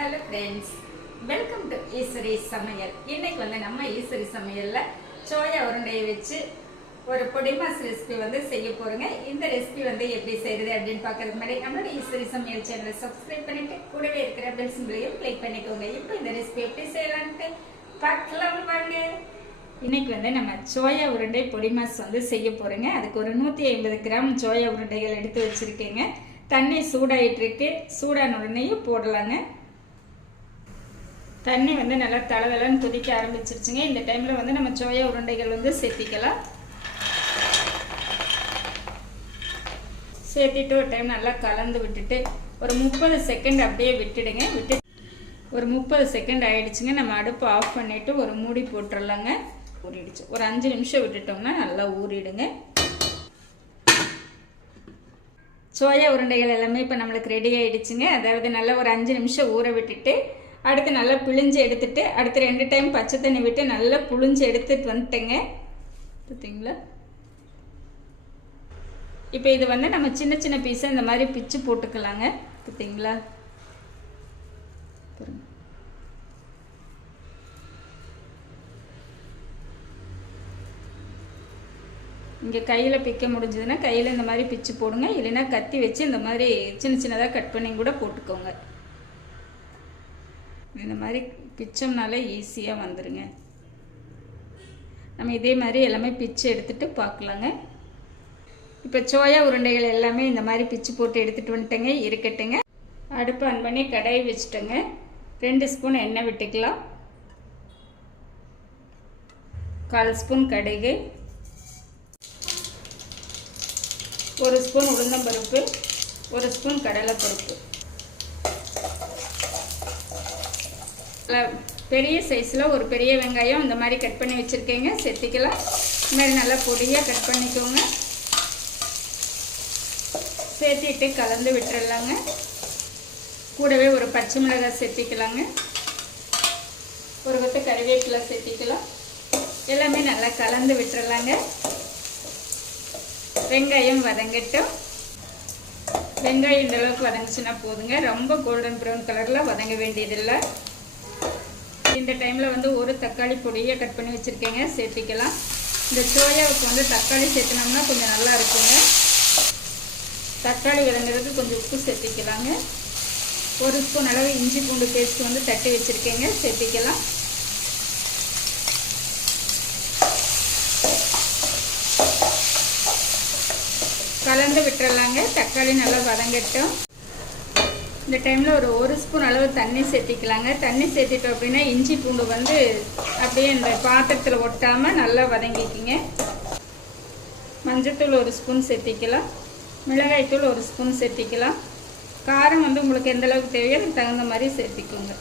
Hello friends welcome to Eswari Samayal இன்னைக்கு வந்து நம்ம ஈஸ்வரி சமையலில் சோயா உருண்டையை வச்சு ஒரு பொடிமாஸ் ரெசிபி வந்து செய்ய போகிறோங்க இந்த ரெசிபி வந்து எப்படி செய்யறது அப்படின்னு பார்க்கறதுக்கு முன்னாடி நம்மளோட ஈஸ்வரி சமையல் சேனலை சப்ஸ்கிரைப் பண்ணிவிட்டு கூடவே இருக்கிற பெல் சிம்பிளையும் கிளிக் பண்ணிக்கோங்க. இப்போ இந்த ரெசிபி எப்படி செய்யலான்ட்டு பார்க்கலாம் வாங்க. இன்றைக்கி வந்து நம்ம சோயா உருண்டை பொடிமாஸ் வந்து செய்ய போகிறோங்க அதுக்கு ஒரு நூற்றி ஐம்பது கிராம் சோயா உருண்டைகள் எடுத்து வச்சுருக்கேங்க. தண்ணி சூடாயிட்டு இருக்கு சூடான உடனேயும் போடலாங்க. தண்ணி வந்து நல்லா தளதளன்னு கொதிக்க ஆரம்பிச்சிருச்சுங்க. இந்த டைமில் வந்து நம்ம சோயா உருண்டைகள் வந்து சேர்த்திக்கலாம். சேர்த்திட்டு ஒரு டைம் நல்லா கலந்து விட்டுட்டு ஒரு முப்பது செகண்ட் அப்படியே விட்டுடுங்க. விட்டு ஒரு முப்பது செகண்ட் ஆகிடுச்சுங்க நம்ம அடுப்பு ஆஃப் பண்ணிவிட்டு ஒரு மூடி போட்டுடலாங்க ஊறிடுச்சு. ஒரு அஞ்சு நிமிஷம் விட்டுட்டோம்னா நல்லா ஊறிடுங்க. சோயா உருண்டைகள் எல்லாமே இப்போ நம்மளுக்கு ரெடி ஆகிடுச்சுங்க அதாவது நல்லா ஒரு அஞ்சு நிமிஷம் ஊற விட்டுட்டு அடுத்து நல்லா பிழிஞ்சு எடுத்துட்டு அடுத்து ரெண்டு டைம் பச்சை தண்ணி விட்டு நல்லா புழிஞ்சு எடுத்துட்டு வந்துட்டேங்க. பார்த்தீங்களா இப்போ இது வந்து நம்ம சின்ன சின்ன பீஸை இந்த மாதிரி பிச்சு போட்டுக்கலாங்க. பார்த்தீங்களா இங்கே கையில் பிக்க முடிஞ்சதுன்னா கையில் இந்த மாதிரி பிச்சு போடுங்க. இல்லைன்னா கத்தி வச்சு இந்த மாதிரி சின்ன சின்னதாக கட் பண்ணி கூட போட்டுக்கோங்க. இந்த மாதிரி பிச்சோம்னாலே ஈஸியாக வந்துடுங்க நம்ம இதே மாதிரி எல்லாமே பிச்சு எடுத்துகிட்டு பார்க்கலாங்க இப்போ சோயா உருண்டைகள் எல்லாமே இந்த மாதிரி பிச்சு போட்டு எடுத்துகிட்டு வந்துட்டேங்க இருக்கட்டுங்க. அடுப்பு ஆன் பண்ணி கடையை வச்சுட்டேங்க. ரெண்டு ஸ்பூன் எண்ணெய் விட்டுக்கலாம். கால் ஸ்பூன் கடுகு. ஒரு ஸ்பூன் உளுந்தம்பருப்பு. ஒரு ஸ்பூன் கடலைப்பருப்பு. பெரிய சைஸில் ஒரு பெரிய வெங்காயம் இந்த மாதிரி கட் பண்ணி வச்சுருக்கேங்க. சேர்த்திக்கலாம் இந்த மாதிரி நல்லா பொடியாக கட் பண்ணிக்கோங்க. சேர்த்திட்டு கலந்து விட்டுறலாங்க. கூடவே ஒரு பச்சை மிளகாய் சேர்த்திக்கலாங்க ஒரு கொத்த கறிவேப்பிலை சேர்த்திக்கலாம் எல்லாமே நல்லா கலந்து விட்டுறலாங்க. வெங்காயம் வதங்கட்டும். வெங்காயம் இந்தளவுக்கு வதங்குச்சுன்னா போதுங்க. ரொம்ப கோல்டன் ப்ரௌன் கலரில் வதங்க வேண்டியதில்லை. இந்த டைமில் வந்து ஒரு தக்காளி பொடியை கட் பண்ணி வச்சுருக்கேங்க. சேர்த்திக்கலாம். இந்த சோயாவுக்கு வந்து தக்காளி சேர்த்தினோம்னா கொஞ்சம் நல்லா இருக்குங்க. தக்காளி விளங்குறதுக்கு கொஞ்சம் உப்பு சேர்த்திக்கலாங்க. ஒரு ஸ்பூன் அளவு இஞ்சி பூண்டு பேஸ்ட் வந்து தட்டி வச்சுருக்கேங்க. சேர்த்திக்கலாம். கலந்து விட்டுறலாங்க. தக்காளி நல்லா வதங்கட்டும். இந்த டைமில் ஒரு ஒரு ஸ்பூன் அளவு தண்ணி சேர்த்திக்கலாங்க. தண்ணி சேர்த்திட்டோம் அப்படின்னா இஞ்சி பூண்டு வந்து அப்படியே இந்த பாத்திரத்தில் ஒட்டாமல் நல்லா வதங்கிக்கிங்க. மஞ்சத்தூள் ஒரு ஸ்பூன் சேர்த்திக்கலாம். மிளகாய்த்தூள் ஒரு ஸ்பூன் சேர்த்திக்கலாம். காரம் வந்து உங்களுக்கு எந்த அளவுக்கு தேவையோ அதுக்கு தகுந்த மாதிரி சேர்த்திக்கோங்க.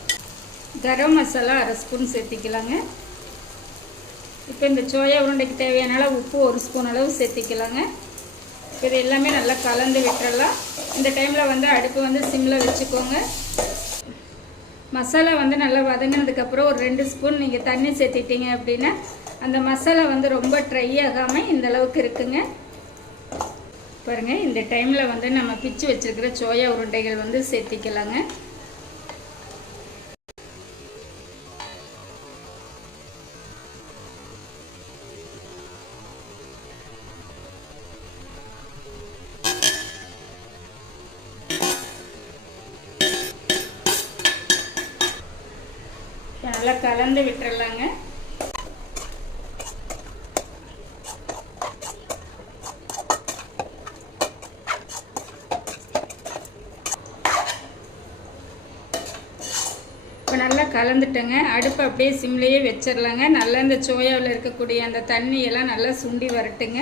கரம் மசாலா அரை ஸ்பூன் சேர்த்திக்கலாங்க. இப்போ இந்த சோயா உருண்டைக்கு தேவையான அளவு உப்பு ஒரு ஸ்பூன் அளவு சேர்த்திக்கலாங்க. இது எல்லாமே நல்லா கலந்து விட்டுறலாம். இந்த டைமில் வந்து அடுப்பு வந்து சிம்மில் வச்சுக்கோங்க. மசாலா வந்து நல்லா வதங்கினதுக்கப்புறம் ஒரு ரெண்டு ஸ்பூன் நீங்கள் தண்ணி சேர்த்திட்டீங்க அப்படின்னா அந்த மசாலா வந்து ரொம்ப ட்ரை ஆகாமல் இந்த அளவுக்கு இருக்குங்க. பாருங்கள் இந்த டைமில் வந்து நம்ம பிச்சு வச்சுருக்கிற சோயா உருண்டைகள் வந்து சேர்த்திக்கலாங்க. நல்லா கலந்து விட்டுறலாங்க. இப்போ நல்லா கலந்துட்டேங்க. அடுப்பு அப்படியே சிம்லேயே வச்சிடலாங்க. நல்லா இந்த சோயாவில் இருக்கக்கூடிய அந்த தண்ணியெல்லாம் நல்லா சுண்டி வரட்டுங்க.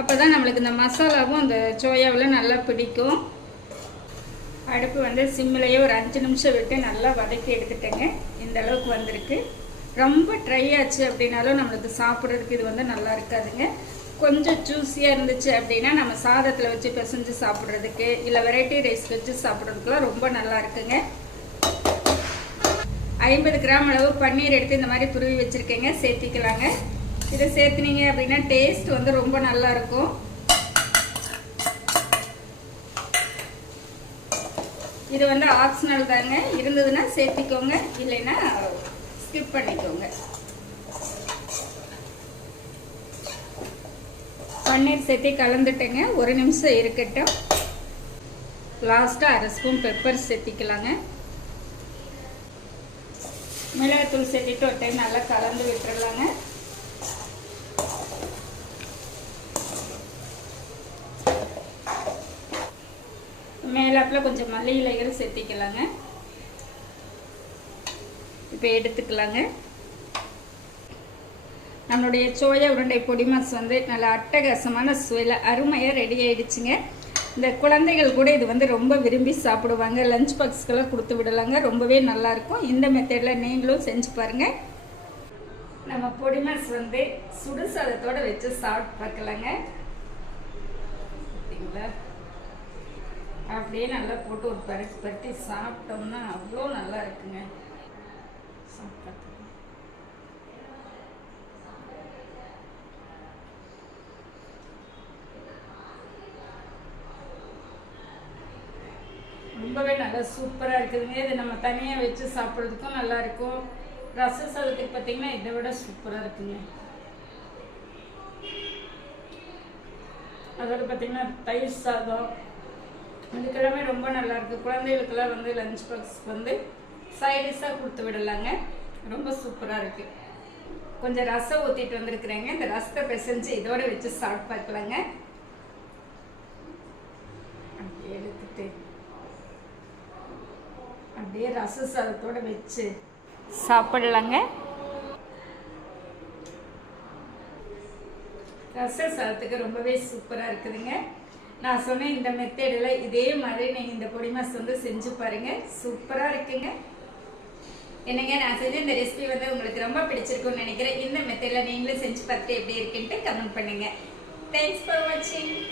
அப்போ தான் நம்மளுக்கு இந்த மசாலாவும் அந்த சோயாவில் நல்லா பிடிக்கும். அடுப்பு வந்து சிம்மிலேயே ஒரு அஞ்சு நிமிஷம் விட்டு நல்லா வதக்கி எடுத்துட்டேங்க. இந்த அளவுக்கு வந்திருக்கு. ரொம்ப ட்ரை ஆச்சு அப்படின்னாலும் நம்மளுக்கு சாப்பிட்றதுக்கு இது வந்து நல்லா இருக்காதுங்க. கொஞ்சம் ஜூஸியாக இருந்துச்சு அப்படின்னா நம்ம சாதத்தில் வச்சு பிசைஞ்சு சாப்பிட்றதுக்கு இல்லை வெரைட்டி ரைஸ் வச்சு சாப்பிட்றதுக்குலாம் ரொம்ப நல்லா இருக்குங்க. ஐம்பது கிராம் அளவு பன்னீர் எடுத்து இந்த மாதிரி துருவி வச்சுருக்கேங்க. சேர்த்திக்கலாங்க. இதை சேர்த்துனீங்க அப்படின்னா டேஸ்ட் வந்து ரொம்ப நல்லாயிருக்கும் இது வந்து ஆப்ஷனல் தாங்க. இருந்ததுன்னா சேர்த்திக்கோங்க. இல்லைன்னா ஸ்கிப் பண்ணிக்கோங்க. பன்னீர் சேர்த்து கலந்துட்டேங்க. ஒரு நிமிஷம் இருக்கட்டும். லாஸ்ட்டாக அரை ஸ்பூன் பெப்பர் சேர்த்திக்கலாங்க. மிளகாத்தூள் சேர்த்திட்டு ஒரு டைம் நல்லா கலந்து விட்டுறலாங்க. மேலாப்பில் கொஞ்சம் மல்லி இலைகள் சேர்த்திக்கலாங்க. இப்போ எடுத்துக்கலாங்க. நம்மளுடைய சோயா உருண்டை பொடி மாஸ் வந்து நல்ல அட்டகாசமான சுவையில் அருமையாக ரெடி ஆகிடுச்சுங்க இந்த குழந்தைகள் கூட இது வந்து ரொம்ப விரும்பி சாப்பிடுவாங்க. லஞ்ச் பாக்ஸ்க்கெல்லாம் கொடுத்து விடலாங்க. ரொம்பவே நல்லாயிருக்கும் இந்த மெத்தடில் நீங்களும் செஞ்சு பாருங்கள் நம்ம பொடி மாஸ் வந்து சுடு சாதத்தோடு வச்சு சாப்பிட்டு பார்க்கலாங்க. பார்த்தீங்களா அப்படியே நல்லா போட்டு ஒரு பரட்டி பரட்டி சாப்பிட்டோம்னா அவ்வளோ நல்லா இருக்குங்க. சாப்பிட்டு ரொம்பவே நல்லா சூப்பராக இருக்குதுங்க. இது நம்ம தனியாக வச்சு சாப்பிட்றதுக்கும் நல்லா இருக்கும். ரச சாதத்துக்கு பார்த்தீங்கன்னா இதை விட சூப்பராக இருக்குங்க. அதோட பார்த்தீங்கன்னா தயிர் சாதம் இதுக்கெல்லாமே ரொம்ப நல்லாயிருக்கு குழந்தைகளுக்கெல்லாம் வந்து லஞ்ச் பாக்ஸ் வந்து சைடிஷாக கொடுத்து விடலாங்க. ரொம்ப சூப்பராக இருக்குது கொஞ்சம் ரசம் ஊற்றிட்டு வந்திருக்கிறேங்க. இந்த ரசத்தை பிசைஞ்சு இதோட வச்சு சாப்பிட்டு பார்க்கலாங்க. அப்படியே எடுத்துட்டு அப்படியே ரச சாதத்தோட வச்சு சாப்பிடலாங்க. ரச சாதத்துக்கு ரொம்பவே சூப்பராக இருக்குதுங்க. நான் சொன்ன இந்த மெத்தடில் இதே மாதிரி நீங்கள் இந்த பொடி மாஸ் வந்து செஞ்சு பாருங்கள் சூப்பராக இருக்குங்க. என்னங்க நான் செஞ்ச இந்த ரெசிபி வந்து உங்களுக்கு ரொம்ப பிடிச்சிருக்கும்னு நினைக்கிறேன். இந்த மெத்தேடில் நீங்களும் செஞ்சு பார்த்துட்டு எப்படி இருக்குன்ட்டு கமெண்ட் பண்ணுங்கள் தேங்க்ஸ் ஃபார் வாட்சிங்